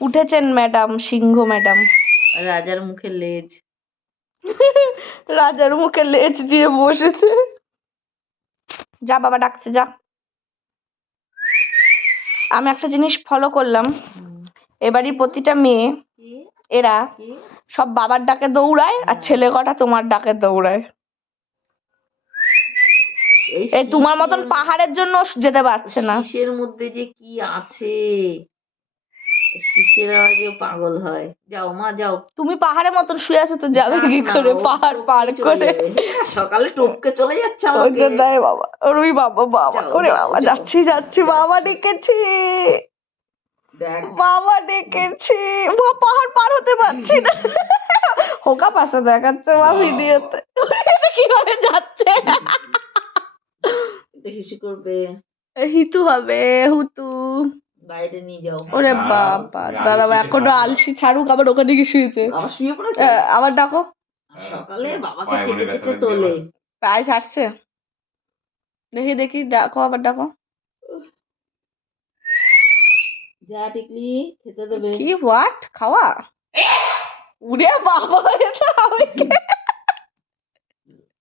উঠেছেন ম্যাডাম, সিংহ ম্যাডাম। রাজার মুখে লেজ। রাজার মুখে লেজ দিয়ে বসেছে। যা বাবা ডাকছে, যা। আমি একটা জিনিস ফলো করলাম, এবারই প্রতিটা মেয়ে এরা সব বাবার ডাকে দৌড়ায়, আর ছেলে কটা তোমার ডাকে দৌড়ায়। এই তোমার মতন পাহাড়ের জন্য যেতে পারছে না। শীষের মধ্যে যে কি আছে, শিশের আওয়াজে পাগল হয়। যাও মা যাও। তুমি পাহাড়ের মতন শুয়ে আছো তো যাবে কি করে পাহাড় পার করে? সকালে টপকে চলে যাচ্ছে আমাকে। দেয় বাবা, ওই বাবা বাবা, ওরে বাবা, যাচ্ছি যাচ্ছি, বাবা ডেকেছি, বাবা ডেকেছি, পাহাড় পার হতে পারছি না। হোকা পাশে দেখাচ্ছে মা ভিডিওতে, কিভাবে যাচ্ছে। হিসু করবে, হিতু হবে, হুতু। বাইরে নিয়ে যাও। ওরে বাবা, দাঁড়াও এখনো আলসি ছাড়ুক, আবার ওখানে গিয়ে শুয়েছে। শুয়ে পড়েছে। আবার ডাকো। সকালে বাবাকে চেটে চেটে তোলে। পায়ে ছাড়ছে, দেখি দেখি, ডাকো, আবার ডাকো। যা টিকলি, খেতে দেবে। কি হোয়াট খাওয়া? উড়ে বাবা, এটা আমি